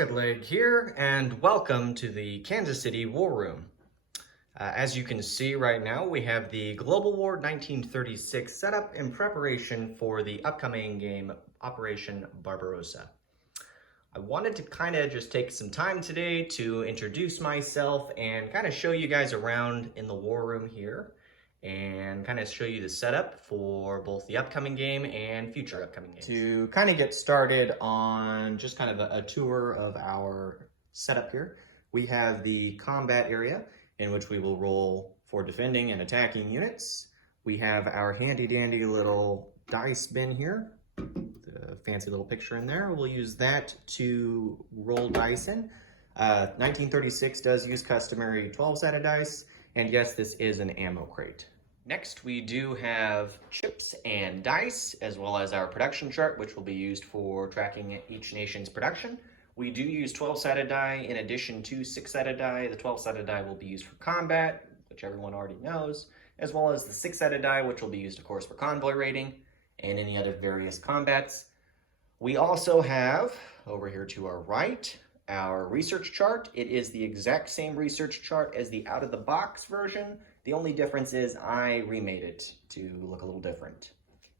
Crooked Leg here, and welcome to the Kansas City War Room. As you can see right now, we have the Global War 1936 set up in preparation for the upcoming game, Operation Barbarossa. I wanted to kind of just take some time today to introduce myself and kind of show you guys around in the War Room here, and kind of show you the setup for both the upcoming game and future upcoming games. To kind of get started on just kind of a tour of our setup here, we have the combat area in which we will roll for defending and attacking units. We have our handy dandy little dice bin here, the fancy little picture in there. We'll use that to roll dice in. 1936 does use customary 12-sided dice. And yes, this is an ammo crate. Next, we do have chips and dice, as well as our production chart, which will be used for tracking each nation's production. We do use 12-sided die in addition to 6-sided die. The 12-sided die will be used for combat, which everyone already knows, as well as the 6-sided die, which will be used, of course, for convoy raiding and any other various combats. We also have, over here to our right, our research chart. It is the exact same research chart as the out-of-the-box version. The only difference is I remade it to look a little different.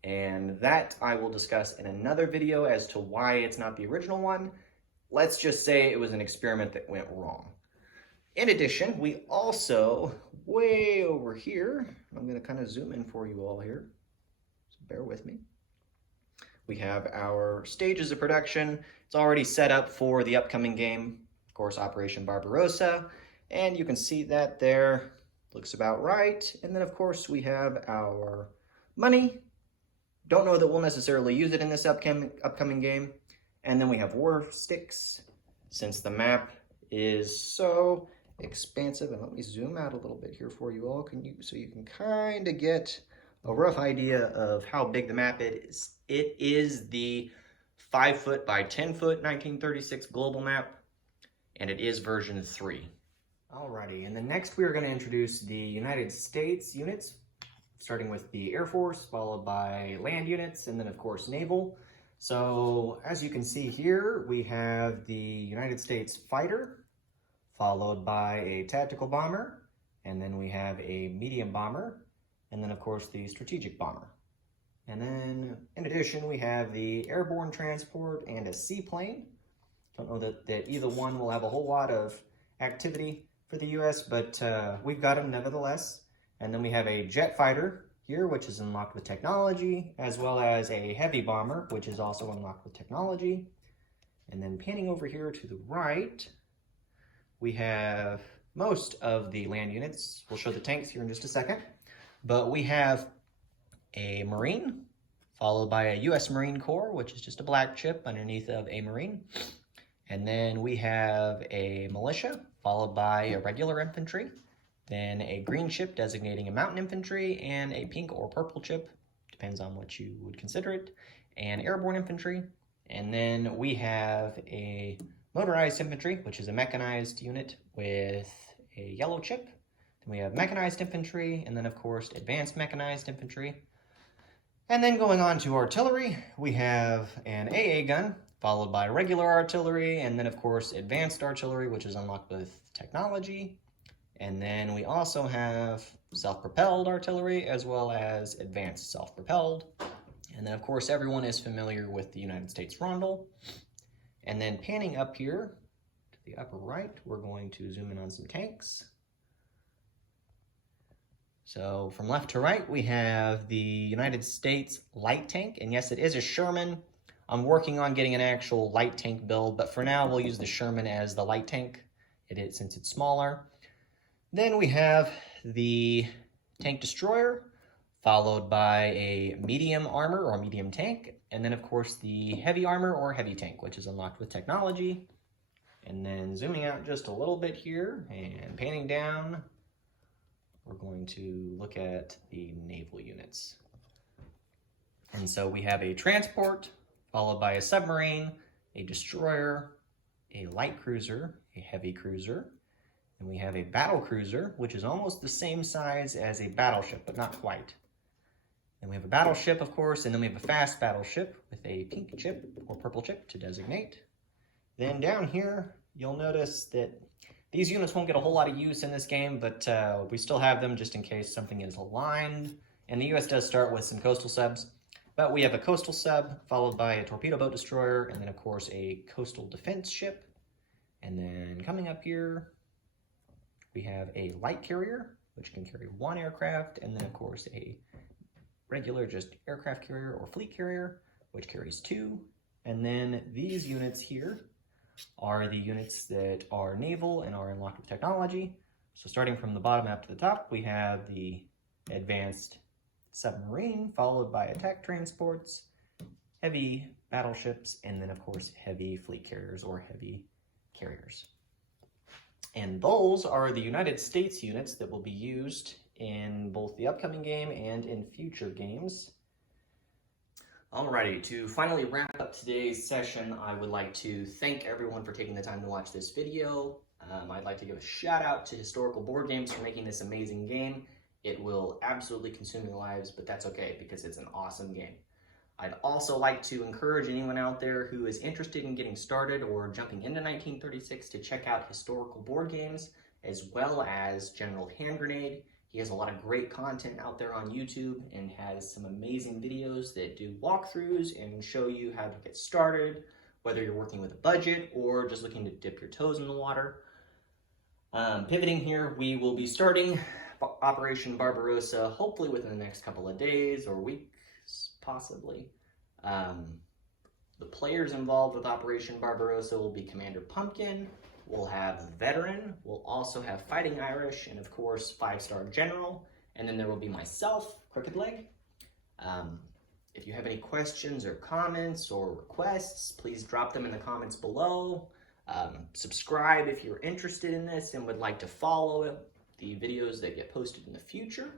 And that I will discuss in another video as to why it's not the original one. Let's just say it was an experiment that went wrong. In addition, we also, way over here, I'm going to kind of zoom in for you all here, so bear with me. We have our stages of production. It's already set up for the upcoming game, of course, Operation Barbarossa. And you can see that there. Looks about right. And then, of course, we have our money. Don't know that we'll necessarily use it in this upcoming game. And then we have war sticks, since the map is so expansive. And let me zoom out a little bit here for you all, so you can kind of get a rough idea of how big the map is. It is the 5-foot by 10-foot 1936 global map, and it is version 3. Alrighty, and then next we are going to introduce the United States units, starting with the Air Force, followed by land units, and then of course Naval. So as you can see here, we have the United States fighter, followed by a tactical bomber, and then we have a medium bomber, and then of course the strategic bomber. And then in addition, we have the airborne transport and a seaplane. Don't know that either one will have a whole lot of activity for the US, but we've got them nevertheless. And then we have a jet fighter here, which is unlocked with technology, as well as a heavy bomber, which is also unlocked with technology. And then panning over here to the right, we have most of the land units. We'll show the tanks here in just a second. But we have a Marine, followed by a U.S. Marine Corps, which is just a black chip underneath of a Marine. And then we have a militia, followed by a regular infantry, then a green chip designating a mountain infantry, and a pink or purple chip, depends on what you would consider it, and airborne infantry. And then we have a motorized infantry, which is a mechanized unit with a yellow chip. Then we have mechanized infantry, and then of course advanced mechanized infantry. And then going on to artillery, we have an AA gun, followed by regular artillery, and then of course advanced artillery, which is unlocked with technology. And then we also have self-propelled artillery, as well as advanced self-propelled. And then of course everyone is familiar with the United States Rondel. And then panning up here to the upper right, we're going to zoom in on some tanks. So from left to right, we have the United States light tank, and yes, it is a Sherman. I'm working on getting an actual light tank build, but for now, we'll use the Sherman as the light tank, since it's smaller. Then we have the tank destroyer, followed by a medium armor or medium tank, and then of course the heavy armor or heavy tank, which is unlocked with technology. And then zooming out just a little bit here and panning down, we're going to look at the naval units. And so we have a transport, followed by a submarine, a destroyer, a light cruiser, a heavy cruiser, and we have a battle cruiser, which is almost the same size as a battleship, but not quite. Then we have a battleship, of course, and then we have a fast battleship with a pink chip or purple chip to designate. Then down here, you'll notice that these units won't get a whole lot of use in this game, but we still have them just in case something is aligned. And the US does start with some coastal subs, but we have a coastal sub followed by a torpedo boat destroyer, and then of course a coastal defense ship. And then coming up here, we have a light carrier, which can carry 1 aircraft, and then of course a regular just aircraft carrier or fleet carrier, which carries 2. And then these units here are the units that are naval and are unlocked with technology. So starting from the bottom up to the top, we have the advanced submarine, followed by attack transports, heavy battleships, and then of course heavy fleet carriers or heavy carriers. And those are the United States units that will be used in both the upcoming game and in future games. Alrighty, to finally wrap up today's session, I would like to thank everyone for taking the time to watch this video. I'd like to give a shout out to Historical Board Games for making this amazing game. It will absolutely consume your lives, but that's okay because it's an awesome game. I'd also like to encourage anyone out there who is interested in getting started or jumping into 1936 to check out Historical Board Games as well as General Hand Grenade. He has a lot of great content out there on YouTube and has some amazing videos that do walkthroughs and show you how to get started, whether you're working with a budget or just looking to dip your toes in the water. Pivoting here, we will be starting Operation Barbarossa hopefully within the next couple of days or weeks, possibly. The players involved with Operation Barbarossa will be Commander Pumpkin, we'll have Veteran, we'll also have Fighting Irish, and of course 5-star General, and then there will be myself, Crooked Leg. If you have any questions or comments or requests, please drop them in the comments below. Subscribe if you're interested in this and would like to follow the videos that get posted in the future.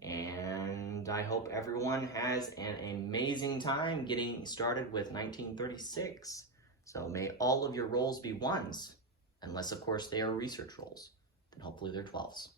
And I hope everyone has an amazing time getting started with 1936. So may all of your rolls be 1s, unless of course they are research rolls. Then hopefully they're 12s.